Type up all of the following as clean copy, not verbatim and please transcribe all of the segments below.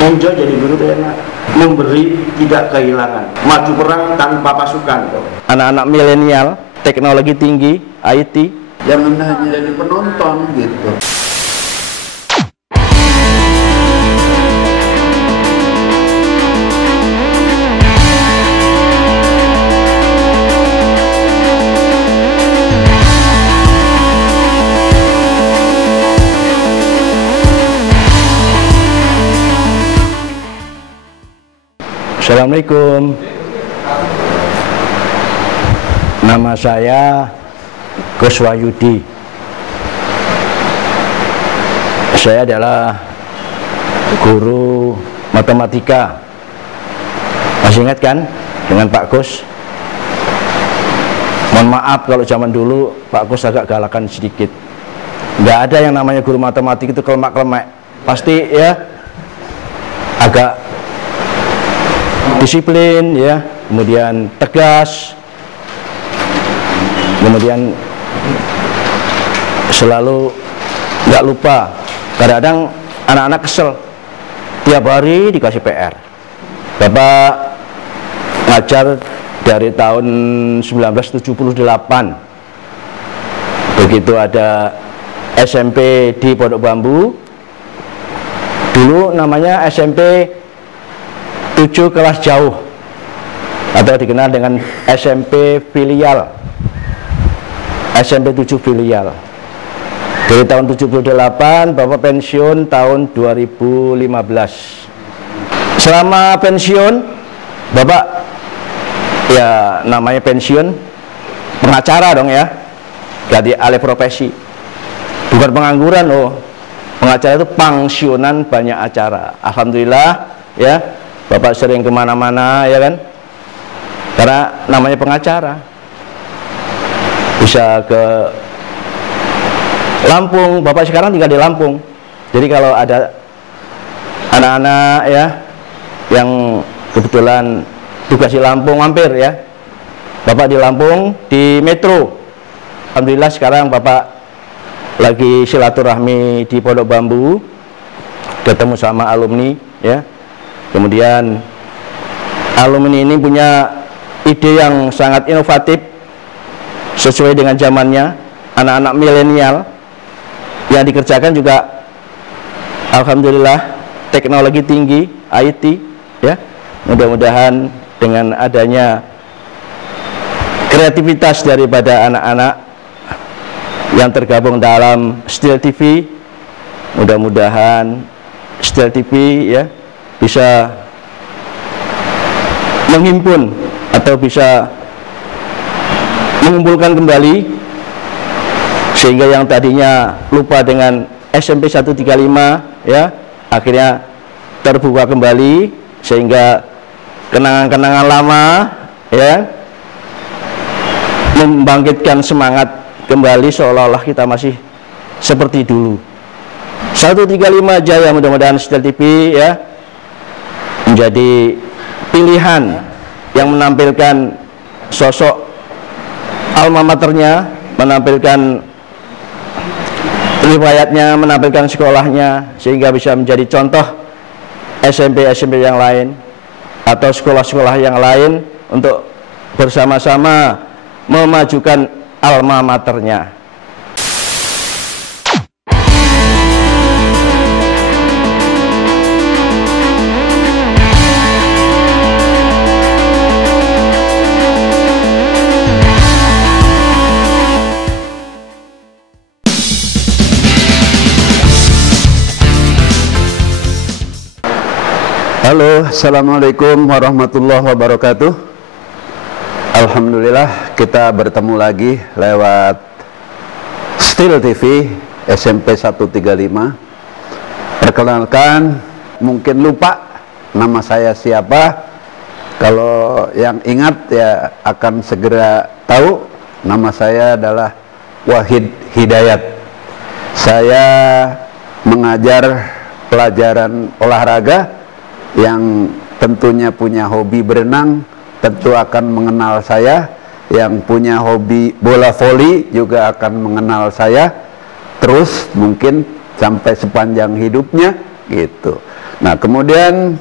Enjoy jadi guru itu enak, memberi tidak kehilangan, maju perang tanpa pasukan. Anak-anak milenial, teknologi tinggi, IT, jangan hanya jadi penonton gitu. Assalamualaikum. Nama saya Gus Wahyudi. Saya adalah guru matematika. Masih ingat kan dengan Pak Gus? Mohon maaf kalau zaman dulu Pak Gus agak galakan sedikit. Nggak ada yang namanya guru matematik itu kelemak-kelemek. Pasti ya agak disiplin ya, kemudian tegas, kemudian selalu nggak lupa. Kadang-kadang anak-anak kesel, tiap hari dikasih PR. Bapak ngajar dari tahun 1978. Begitu ada SMP di Pondok Bambu, dulu namanya SMP 7 kelas jauh atau dikenal dengan SMP filial, SMP 7 filial. Dari tahun 78 Bapak pensiun tahun 2015. Selama pensiun Bapak ya namanya pensiun pengacara dong ya, ganti alih profesi, bukan pengangguran loh. Pengacara itu pensiunan banyak acara. Alhamdulillah ya, Bapak sering kemana-mana ya kan, karena namanya pengacara. Bisa ke Lampung, Bapak sekarang tinggal di Lampung. Jadi kalau ada anak-anak ya yang kebetulan tugas di Lampung mampir ya, Bapak di Lampung di Metro. Alhamdulillah sekarang Bapak lagi silaturahmi di Pondok Bambu, ketemu sama alumni ya. Kemudian alumni ini punya ide yang sangat inovatif sesuai dengan zamannya, anak-anak milenial yang dikerjakan juga alhamdulillah teknologi tinggi, IT ya. Mudah-mudahan dengan adanya kreativitas daripada anak-anak yang tergabung dalam Steel TV, mudah-mudahan Steel TV ya bisa menghimpun atau bisa mengumpulkan kembali, sehingga yang tadinya lupa dengan SMP 135 ya akhirnya terbuka kembali, sehingga kenangan-kenangan lama ya membangkitkan semangat kembali seolah-olah kita masih seperti dulu. 135 Jaya, mudah-mudahan Steel TV ya menjadi pilihan yang menampilkan sosok alma maternya, menampilkan riwayatnya, menampilkan sekolahnya, sehingga bisa menjadi contoh SMP-SMP yang lain atau sekolah-sekolah yang lain untuk bersama-sama memajukan alma maternya. Halo, assalamualaikum warahmatullahi wabarakatuh. Alhamdulillah kita bertemu lagi lewat Steel TV SMP 135. Perkenalkan, mungkin lupa nama saya siapa. Kalau yang ingat ya akan segera tahu. Nama saya adalah Wahid Hidayat. Saya mengajar pelajaran olahraga. Yang tentunya punya hobi berenang tentu akan mengenal saya, yang punya hobi bola voli juga akan mengenal saya terus mungkin sampai sepanjang hidupnya gitu. Nah, kemudian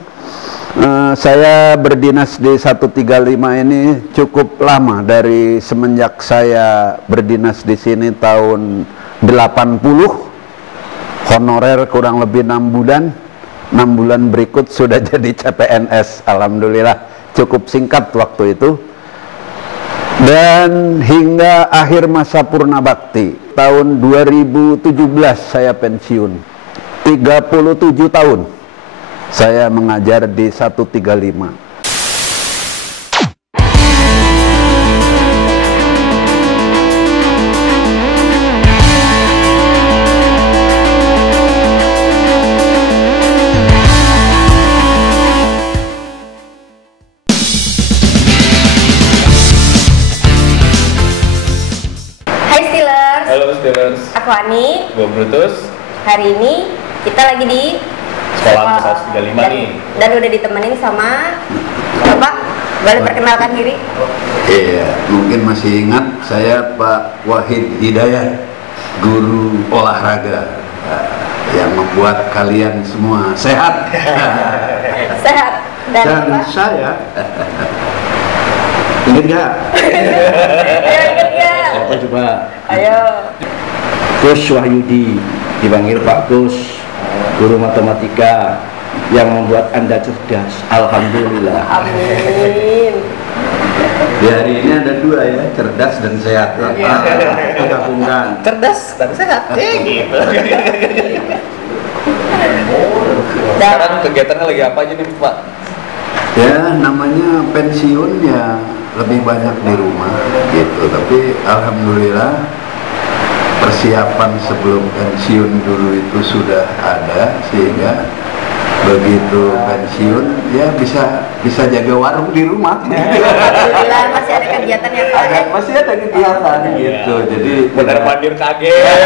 saya berdinas di 135 ini cukup lama, dari semenjak saya berdinas di sini tahun 80, honorer kurang lebih 6 bulan. 6 bulan berikut sudah jadi CPNS, alhamdulillah cukup singkat waktu itu. Dan hingga akhir masa purna bakti tahun 2017 saya pensiun. 37 tahun saya mengajar di 135. Hai Steelers. Halo Steelers, Aku Ani. gue Brutus, Hari ini kita lagi di sekolah 135 nih. Dan udah ditemenin sama Bapak. Boleh perkenalkan diri? Iya, mungkin masih ingat saya Pak Wahid Hidayat, guru olahraga yang membuat kalian semua sehat. Sehat. Dan Dan Bapak? saya ingat nggak? Ayo ingat ya. Siapa coba? Ayo. Gus Wahyudi, dipanggil Pak Gus, guru matematika yang membuat Anda cerdas. Alhamdulillah. Amin. Di hari ini ada dua ya, cerdas dan sehat. Menggabungkan. Cerdas dan sehat, gitu. Dan Sekarang kegiatannya lagi apa aja nih Pak? Ya, namanya pensiun ya lebih banyak di rumah gitu. Tapi alhamdulillah persiapan sebelum pensiun dulu itu sudah ada, sehingga begitu pensiun ya bisa jaga warung di rumah. alhamdulillah masih ada kegiatan ya Pak. Masih ada kegiatan gitu. Jadi Benar mandir kaget.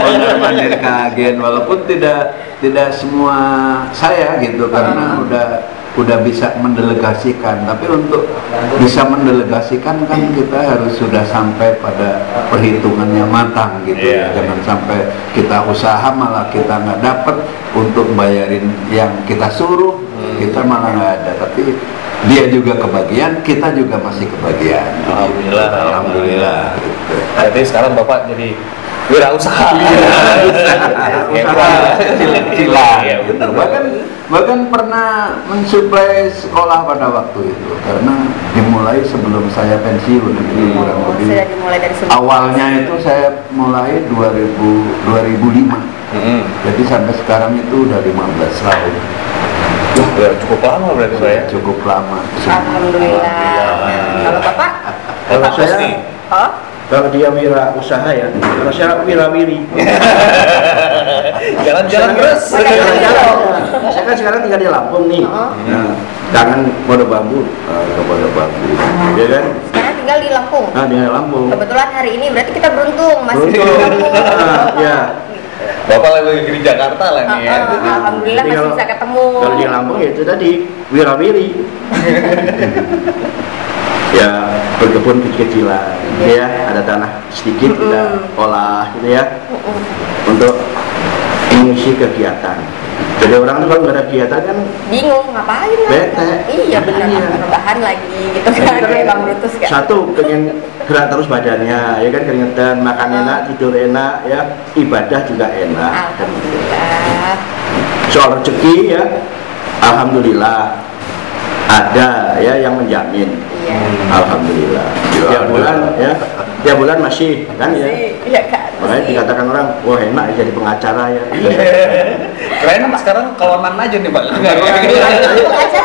mondar-mandir kagen, walaupun tidak semua saya gitu, karena udah bisa mendelegasikan. Tapi untuk bisa mendelegasikan kan kita harus sudah sampai pada perhitungannya matang gitu ya. Jangan sampai kita usaha malah kita nggak dapat untuk bayarin yang kita suruh, kita malah nggak ada. Tapi dia juga kebagian, kita juga masih kebagian. Alhamdulillah. Gitu. Alhamdulillah. Gitu. Berarti sekarang Bapak jadi wirausaha. Usaha kecil-kecilan Iya, gitu. benar. Bahkan pernah mensuplai sekolah pada waktu itu, karena dimulai sebelum saya pensiun gitu, kurang lebih. Sudah dimulai dari sebelum. Awalnya itu saya mulai 2005. Jadi sampai sekarang itu udah 15 tahun. Udah cukup lama berarti Pak ya? Cukup lama. Alhamdulillah. Kalau Bapak? Kalau Bagus saya, nih. Oh? kalau dia wira usaha ya, kalau saya wirawiri. Jalan-jalan terus. Jalan-jalan. Saya kan sekarang tinggal di Lampung nih. Nah, jangan Pondok Bambu, ke Pondok Bambu, ya kan? Sekarang tinggal di Lampung. Nah, di Lampung. Kebetulan hari ini berarti kita beruntung masih di Beruntung. Lampung. Ya. Bapak lagi di Jakarta lah nih ya. Alhamdulillah Jadi masih kalau- bisa ketemu. Kalau di Lampung ya itu tadi wirawiri. Ya, berkebun kecil-kecilan, gitu ya. Ada tanah sedikit kita olah, gitu ya, untuk mengisi kegiatan. Jadi orang tuh kalau nggak ada kegiatan kan Bingung ngapain lah. Bete. Iya benar, Iya. rebahan lagi gitu kan kayak Bang Brutus kan. satu pengen gerak terus badannya, ya kan, keringetan, makan enak, tidur enak, ya, ibadah juga enak. Alhamdulillah. Soal rezeki ya, alhamdulillah ada ya yang menjamin. Iya. Alhamdulillah. Tiap bulan ya, tiap bulan masih kan ya. Iya kan. Makanya dikatakan orang, wah enak jadi pengacara ya. Keren sekarang kelonan aja nih Pak.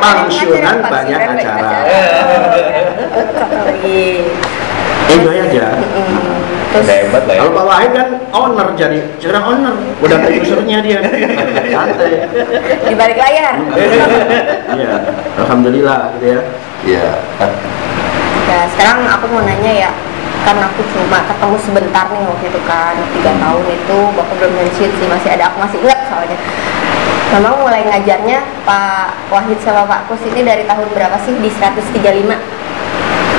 Pensiunan banyak acara. Enjoy aja. Terus Udah hebat lah ya. Kalau Pak Wahid kan owner, jadi sekarang owner, udah kayak usernya dia. Santai. di balik layar. Iya, alhamdulillah gitu ya. Iya. Nah, sekarang aku mau nanya ya, kan aku cuma ketemu sebentar nih waktu itu kan 3 tahun itu Bapak belum pensiun sih, masih ada, aku masih ingat soalnya. Memang mulai ngajarnya Pak Wahid sama Pak Kus ini dari tahun berapa sih di 135?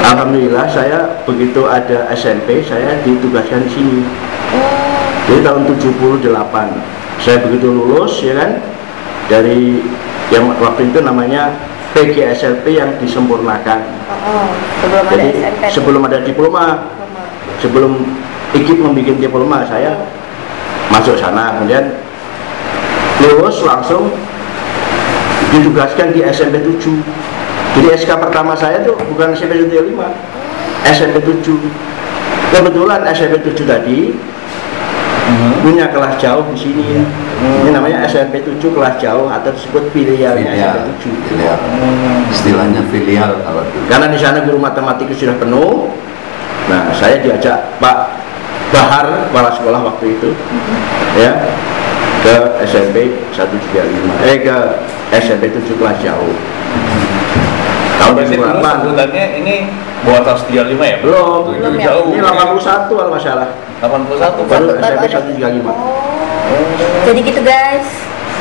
Alhamdulillah saya begitu ada SMP saya ditugaskan di sini. Jadi tahun 78 saya begitu lulus ya kan, dari yang waktu itu namanya PGSLP yang disempurnakan. Sebelum ada Jadi SMP. sebelum ada diploma, sebelum IKIP membuat diploma, saya masuk sana, kemudian lulus langsung ditugaskan di SMP 7. Jadi SK pertama saya tuh bukan SMP 75, SMP 7. Kebetulan SMP 7 tadi punya kelas jauh di sini ya. Ini namanya SMP 7 kelas jauh atau disebut filialnya SMP 7. Filial. Istilahnya filial kalau dulu. Karena di sana guru matematika sudah penuh. Nah, saya diajak Pak Bahar, kepala sekolah waktu itu, ya, ke SMP 135, ke SMP 7 kelas jauh. Tahun Berarti dulu 98. sebutannya ini buat 135 ya? Belum, Belum ya? Jauh. Ini 81 kalau nggak salah. 81 Baru Baru SMP ada. 135. Jadi gitu guys.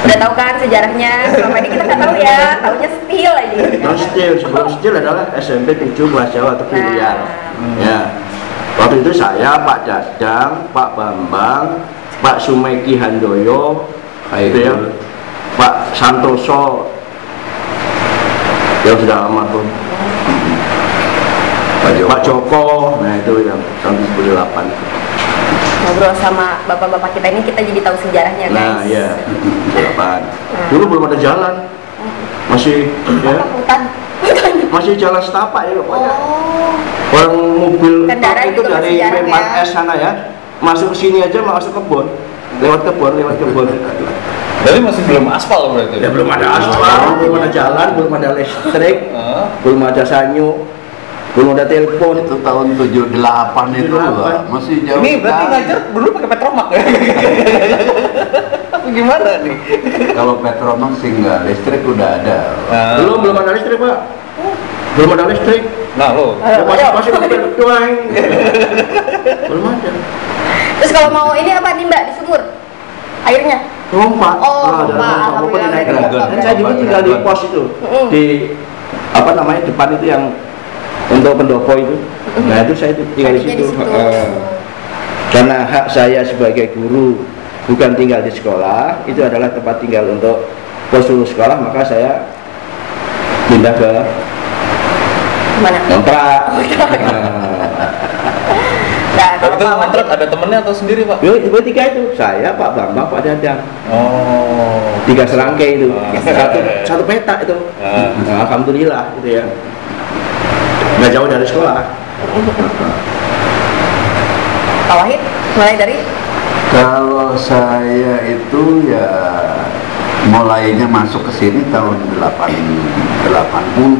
Udah tahu kan sejarahnya? Selama ini kita nggak tahu ya, taunya spill aja. Non still, sebelum still adalah SMP 7 kelas jauh atau filial. Ya. Waktu itu saya, Pak Dadang, Pak Bambang, Pak Sumeki Handoyo, itu ya, Pak Santoso, yang sudah almarhum, Pak Joko, nah itu yang tahun 98. Ngobrol sama bapak-bapak kita ini kita jadi tahu sejarahnya guys. Nah iya, 98. Dulu belum ada jalan, masih ya, Hutan. masih jalan setapak ya pokoknya. Oh. Orang mobil Kendaraan itu juga dari masih jarang P4S ya. sana ya, masuk ke sini aja masuk kebun, lewat kebun. Jadi masih belum aspal berarti? Ya belum ada aspal, belum ada jalan, belum ada listrik, belum ada sanyo, belum ada telepon. Itu tahun 78 itu 78. masih jauh. Ini berarti sekali. ngajar dulu pakai petromak ya? Gimana nih? Kalau Petromak sih enggak, listrik udah ada. Belum ada listrik Pak, belum ada listrik. Nah lo, Ya, masih doang. Belum ada. Terus kalau mau ini apa nih Mbak di sumur? Airnya? Pompa. Oh, Ada pompa, pompa dinaikkan. alhamdulillah. Dan saya juga tinggal di pos itu, di apa namanya depan itu yang untuk pendopo itu. Nah itu saya tinggal di Tadinya situ. Karena hak saya sebagai guru bukan tinggal di sekolah, itu adalah tempat tinggal untuk pos sekolah, maka saya pindah ke Mana? kontrak. Nah, tapi itu Pak kontrak Wahid, ada temennya atau sendiri pak? Bertiga itu, saya, Pak Bambang, Pak Dadang, Oh. 3 serangkai itu, Ah. satu peta itu. Ah. Nah, alhamdulillah itu ya, nggak jauh dari sekolah. Pak Wahid, mulai dari Kalau saya itu ya mulainya masuk ke sini tahun 80.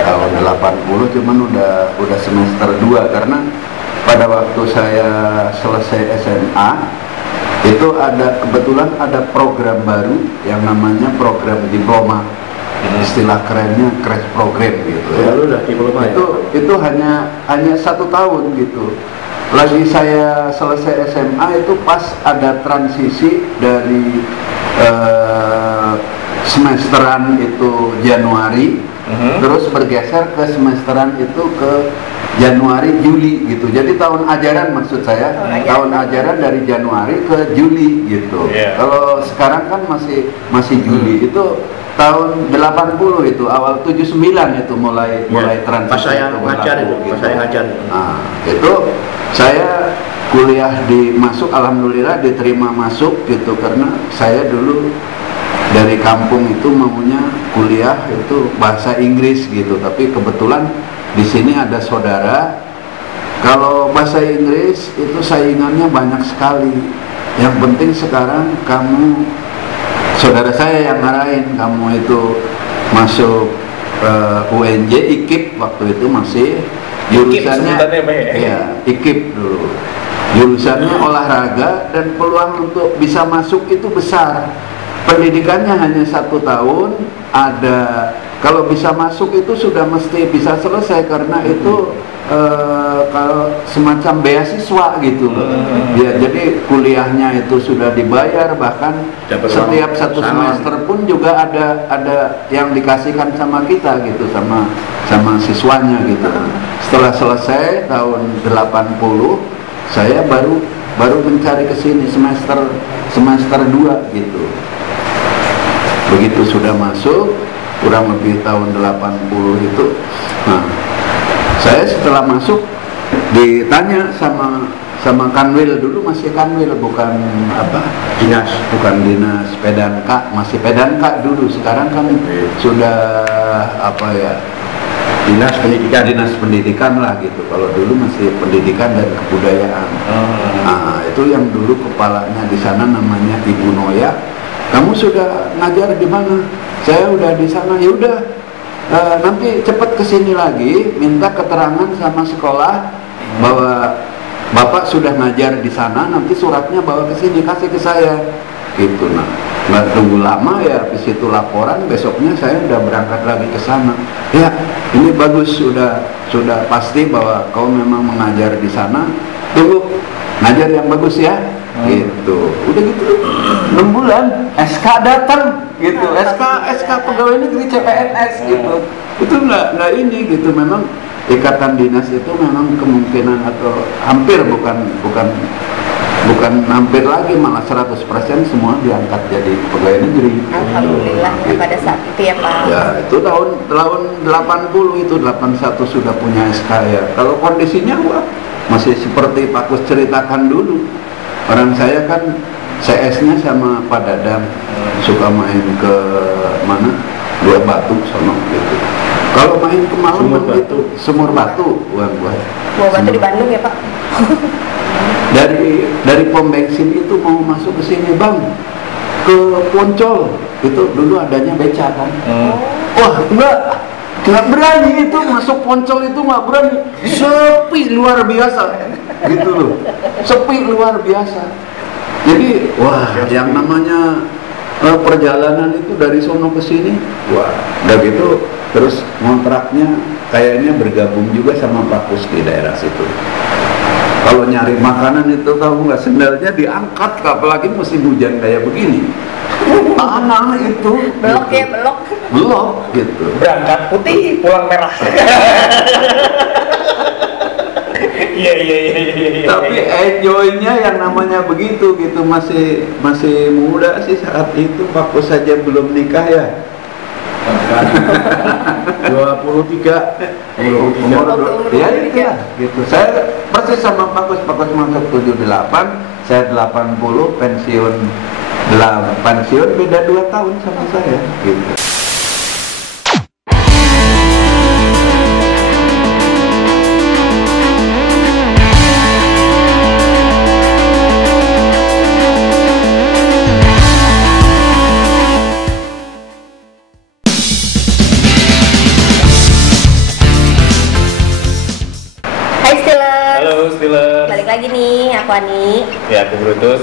Tahun 80 cuman udah semester 2 karena pada waktu saya selesai SMA itu kebetulan ada program baru yang namanya program diploma. Istilah kerennya crash program gitu ya. Lalu udah diploma ya? Itu hanya 1 tahun gitu. Lagi saya selesai SMA itu pas ada transisi dari semesteran itu Januari, terus bergeser ke semesteran itu ke Januari Juli gitu. Jadi tahun ajaran maksud saya, tahun ajaran dari Januari ke Juli gitu. Yeah. Kalau sekarang kan masih Juli. Itu tahun 80 itu, awal 79 itu mulai transisi. Pas saya itu ngajar itu, berlaku, pas saya ngajar. Nah, itu saya kuliah alhamdulillah diterima masuk gitu karena saya dulu dari kampung itu maunya kuliah itu bahasa Inggris gitu, tapi kebetulan di sini ada saudara. Kalau bahasa Inggris itu saingannya banyak sekali. Yang penting sekarang saudara saya yang ngarahin, kamu itu masuk UNJ IKIP waktu itu masih jurusannya sebutannya apa ya? Iya, IKIP dulu. Jurusannya olahraga dan peluang untuk bisa masuk itu besar. Pendidikannya hanya 1 tahun, kalau bisa masuk itu sudah mesti bisa selesai karena itu kalau semacam beasiswa gitu loh. Ya, jadi kuliahnya itu sudah dibayar, bahkan Dapat setiap uang 1 sama. semester pun juga ada yang dikasihkan sama kita gitu, sama siswanya gitu. Setelah selesai tahun 80 saya baru mencari ke sini semester 2 gitu. Begitu sudah masuk kurang lebih tahun 80 itu, nah saya setelah masuk ditanya sama Kanwil, dulu masih Kanwil, bukan apa Dinas. bukan dinas Pedanka, masih Pedanka dulu. Sekarang kan sudah apa ya, Dinas Pendidikan. dinas pendidikan lah gitu. Kalau dulu masih pendidikan dan kebudayaan. Nah, itu yang dulu kepalanya di sana namanya Ibu Noya. Kamu sudah ngajar di mana? Saya udah di sana. Ya udah, nanti cepat kesini lagi, minta keterangan sama sekolah bahwa Bapak sudah ngajar di sana, nanti suratnya bawa ke sini, kasih ke saya. Gitu. Nah, nggak tunggu lama ya, habis itu laporan, besoknya saya udah berangkat lagi ke sana. Ya, ini bagus, sudah pasti bahwa kau memang mengajar di sana. Tunggu, ngajar yang bagus ya. Gitu. Udah gitu 6 bulan SK datang gitu. SK pegawai negeri CPNS gitu. Itu nggak ini gitu. Memang ikatan dinas itu memang kemungkinan atau hampir bukan hampir lagi, malah 100% semua diangkat jadi pegawai negeri. Alhamdulillah ya pada saat itu ya Pak. Ya, itu tahun 80 itu 81 sudah punya SK ya. Kalau kondisinya wah, masih seperti Pak Kus ceritakan dulu. Orang saya kan CS-nya sama Pak Dadang, suka main ke mana? Dua Batu sama gitu. Kalau main ke Malaman itu Sumur Batu, Buah Batu di Bandung ya Pak. Dari pom bensin itu mau masuk ke sini Bang, ke Poncol itu dulu adanya beca kan. Wah nggak berani itu masuk Poncol, itu nggak berani, sepi luar biasa gitu loh, sepi luar biasa. Jadi wah, yang namanya perjalanan itu dari sono ke sini, wah udah gitu terus kontraknya kayaknya bergabung juga sama Pak Kus di daerah situ. Kalau nyari makanan itu tahu nggak, sendalnya diangkat, apalagi musim hujan kayak begini. Tanah itu Belok gitu. ya, belok. Belok gitu. Berangkat putih, pulang merah. Iya. Tapi enjoy-nya yang namanya begitu gitu, masih muda sih saat itu. Pak Kus saja belum nikah ya. 23 Ya itu lah gitu. Saya persis sama Pak Kus masuk 78, saya 80 pensiun beda 2 tahun sama saya gitu. Halo Stiller. Balik lagi nih, aku Ani. Ya, aku Brutus.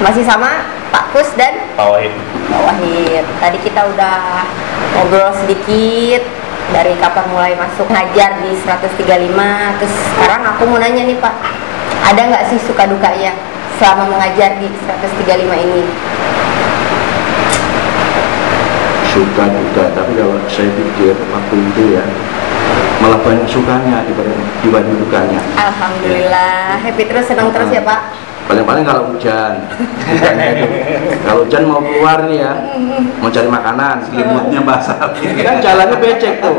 Masih sama Pak Kus dan Pak Wahid. Pak Wahid. Tadi kita udah ngobrol sedikit dari kapan mulai masuk ngajar di 135. Terus sekarang aku mau nanya nih Pak, ada nggak sih suka dukanya selama mengajar di 135 ini? suka juga, tapi kalau saya pikir waktu itu ya malah banyak sukanya dibanding dukanya. Alhamdulillah, happy terus, senang terus ya Pak. Paling-paling kalau hujan, kalau hujan mau keluar nih ya, mau cari makanan, Selimutnya basah. kan jalannya becek tuh,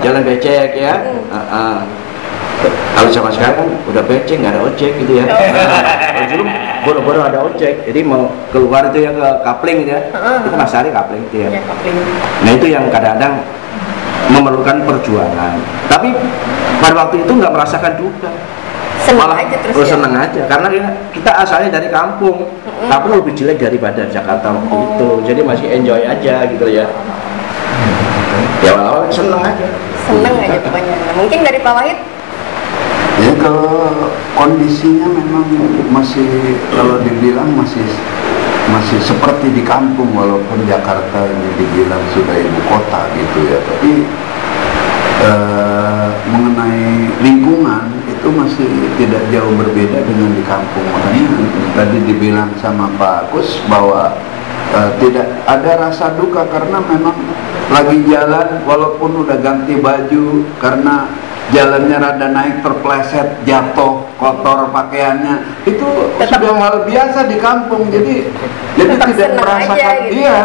jalan becek ya. Kalau zaman sekarang kan udah becek, nggak ada ojek gitu ya. Kalau dulu boro-boro ada ojek, jadi mau keluar itu ya ke kapling gitu ya, itu Mas Ari kapling gitu ya. Ya, kapling. Nah itu yang kadang-kadang memerlukan perjuangan. Tapi pada waktu itu nggak merasakan duka. Senang aja terus ya? Seneng aja, karena kita asalnya dari kampung. Kampung lebih jelek daripada Jakarta waktu itu, jadi masih enjoy aja gitu ya. Ya awal seneng aja. Seneng aja pokoknya. Mungkin dari Pak Wahid? Ya kalau kondisinya memang masih, kalau dibilang masih seperti di kampung, walaupun Jakarta ini dibilang sudah ibu kota gitu ya, tapi mengenai lingkungan itu masih tidak jauh berbeda dengan di kampung. Makanya tadi dibilang sama Pak Kus bahwa tidak ada rasa duka, karena memang lagi jalan walaupun udah ganti baju, karena jalannya rada naik, terpleset, jatuh, kotor pakaiannya, itu sudah hal biasa di kampung. Jadi Tetap tidak senang merasakan, aja gitu. iya,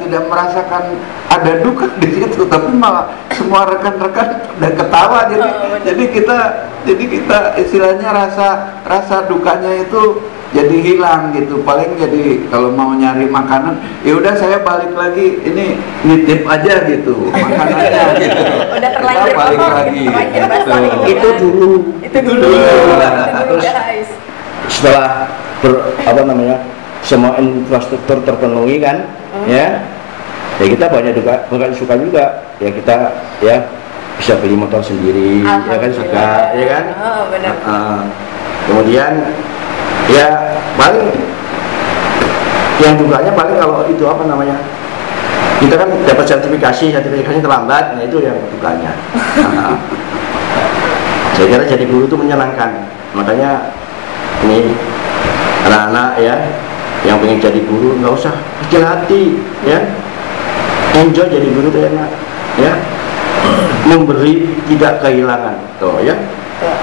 tidak merasakan ada duka di situ, tapi malah semua rekan-rekan udah ketawa. Jadi kita istilahnya rasa dukanya itu jadi hilang gitu. Paling jadi kalau mau nyari makanan, ya udah saya balik lagi, ini nitip aja gitu makanannya gitu. Udah terlanjur Kita balik ngomong, lagi. terlanjur bahasa Gitu. lingkungan. Itu dulu. Itu dulu. Terus Guys. setelah semua infrastruktur terpenuhi kan, ya kita banyak bukan suka juga, ya kita ya bisa beli motor sendiri, ya kan suka, ya kan. Oh, benar. Kemudian ya paling yang dukanya paling kalau itu kita kan dapat sertifikasinya terlambat, nah itu yang dukanya. Saya kira jadi guru itu menyenangkan, makanya ini anak-anak ya yang pengen jadi guru nggak usah kecil hati, ya enjoy jadi guru itu enak, ya memberi tidak kehilangan, tuh ya.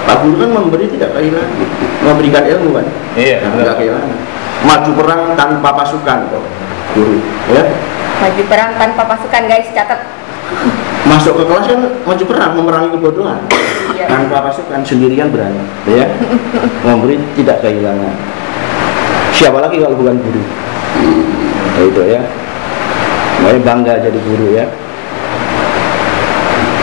Pak guru kan memberi tidak kehilangan, memberikan ilmu kan, tidak kehilangan. Maju perang tanpa pasukan, tuh guru, ya. Maju perang tanpa pasukan, guys, catat. Masuk ke kelas kan maju perang, memerangi kebodohan. Iya. Tanpa pasukan, sendirian berani, ya. Memberi tidak kehilangan. Siapa lagi kalau bukan guru? Nah, itu ya. Makanya bangga jadi guru ya.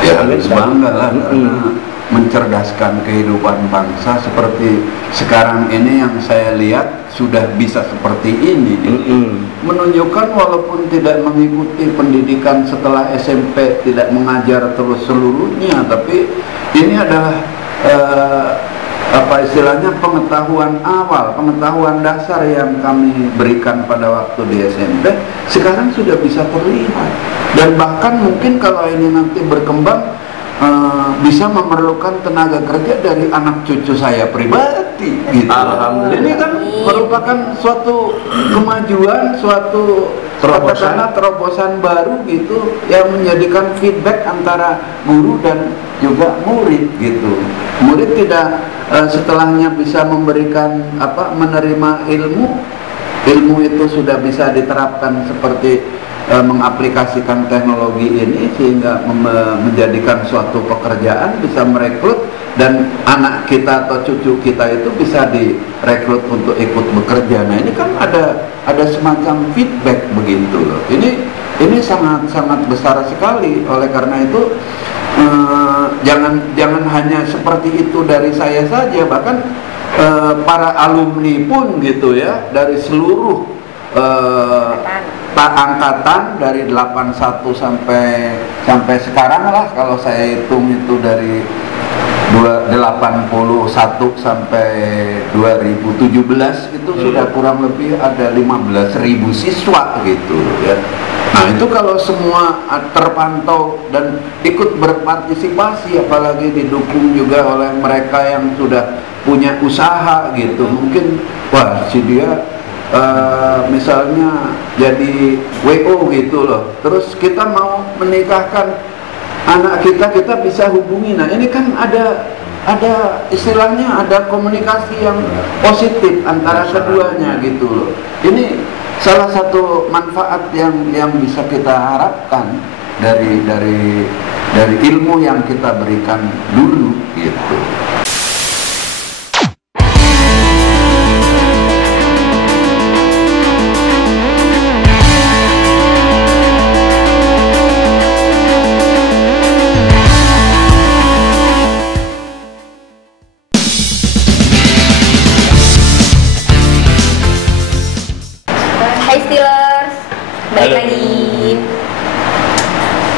Ya harus bangga lah, karena mencerdaskan kehidupan bangsa seperti sekarang ini yang saya lihat sudah bisa seperti ini. Menunjukkan walaupun tidak mengikuti pendidikan setelah SMP, tidak mengajar terus seluruhnya, tapi ini adalah apa istilahnya pengetahuan awal, pengetahuan dasar yang kami berikan pada waktu di SMP sekarang sudah bisa terlihat, dan bahkan mungkin kalau ini nanti berkembang bisa memerlukan tenaga kerja dari anak cucu saya pribadi gitu. Alhamdulillah. Ini kan merupakan suatu kemajuan, suatu terobosan baru gitu yang menjadikan feedback antara guru dan juga murid gitu. Murid tidak setelahnya bisa memberikan menerima ilmu itu sudah bisa diterapkan seperti mengaplikasikan teknologi ini sehingga menjadikan suatu pekerjaan, bisa merekrut, dan anak kita atau cucu kita itu bisa direkrut untuk ikut bekerja. Nah ini kan ada semacam feedback begitu loh. Ini sangat besar sekali. Oleh karena itu jangan hanya seperti itu dari saya saja, bahkan para alumni pun gitu ya, dari seluruh angkatan dari 81 sampai sekarang lah, kalau saya hitung itu dari 81 sampai 2017 itu sudah kurang lebih ada 15.000 siswa gitu ya. Nah itu kalau semua terpantau dan ikut berpartisipasi, apalagi didukung juga oleh mereka yang sudah punya usaha gitu, mungkin wah si dia misalnya jadi WO gitu loh, terus kita mau menikahkan anak kita bisa hubungi. Nah ini kan ada istilahnya ada komunikasi yang positif antara keduanya gitu loh. Ini salah satu manfaat yang bisa kita harapkan dari ilmu yang kita berikan dulu gitu.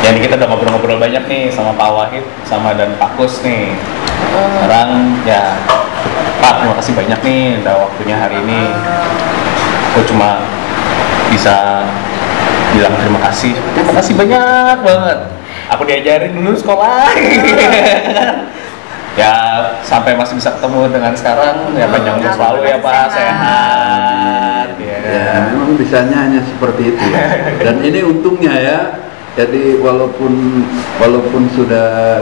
Jadi kita udah ngobrol-ngobrol banyak nih sama Pak Wahid sama dan Pak Kus nih. Sekarang ya Pak, terima kasih banyak nih udah waktunya hari ini. Aku cuma bisa bilang terima kasih. Terima kasih banyak banget. Aku diajarin dulu sekolah. Ya sampai masih bisa ketemu dengan sekarang, ya panjang umur selalu ya Pak, sehat. Ya memang bisanya hanya seperti itu ya. Dan ini untungnya ya, Jadi walaupun sudah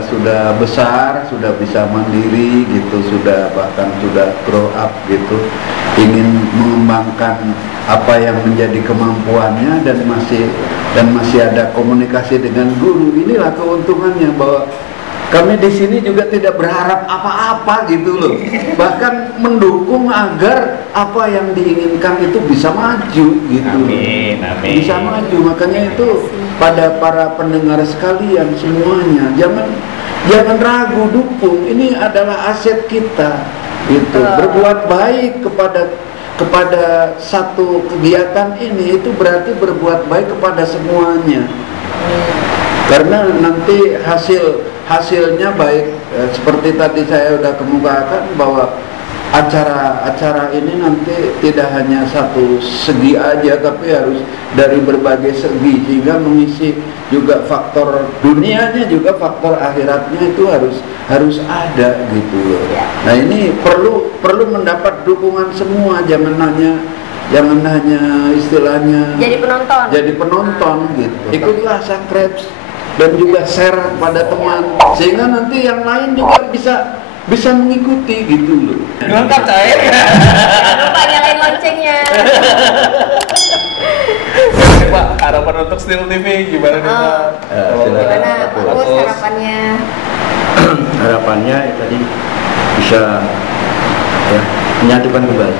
besar, sudah bisa mandiri gitu, bahkan sudah grow up gitu, ingin mengembangkan apa yang menjadi kemampuannya dan masih ada komunikasi dengan guru. Inilah keuntungannya, bahwa kami di sini juga tidak berharap apa-apa gitu loh. Bahkan mendukung agar apa yang diinginkan itu bisa maju gitu. Amin, amin. Bisa maju. Makanya itu pada para pendengar sekalian semuanya, jangan ragu, dukung. Ini adalah aset kita gitu. Berbuat baik kepada satu kegiatan ini itu berarti berbuat baik kepada semuanya. Karena nanti hasilnya baik, seperti tadi saya sudah kemukakan bahwa acara ini nanti tidak hanya satu segi aja, tapi harus dari berbagai segi, sehingga mengisi juga faktor dunianya, juga faktor akhiratnya itu harus ada gitu loh. Nah ini perlu mendapat dukungan semua, jangan hanya istilahnya jadi penonton gitu. Ikutlah subscribe dan juga share pada teman, sehingga nanti yang lain juga bisa mengikuti gitu loh. Lengkap coy. Jangan lupa nyalain loncengnya. Oke Pak, harapan untuk Still TV gimana nih Pak? Gimana Agus harapannya? Harapannya tadi bisa ya menyatukan kembali.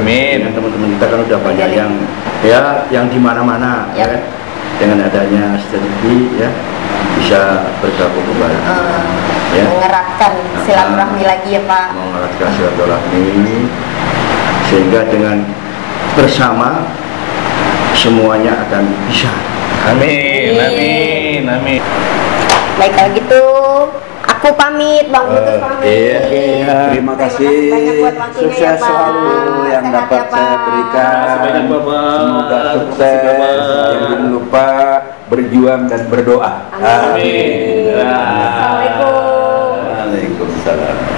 Amin. Dengan teman-teman kita kan udah banyak yang di mana-mana ya kan? Dengan adanya Still TV ya bisa bergabung kembali. Ya. Mengeratkan silaturahmi lagi ya Pak. Mengeratkan silaturahmi sehingga dengan bersama semuanya akan bisa. Amin, amin, amin. Baik kalau gitu, aku pamit, Bang Putus pamit. Iya. Terima kasih banyak buat waktunya sukses ya, Pak. selalu yang Sehat dapat ya, Pak. saya berikan. Terima kasih banyak, Bapak. Semoga Terima kasih, sukses. Bapak. Jangan lupa berjuang dan berdoa. Amin. Amin. Assalamualaikum. Waalaikumsalam.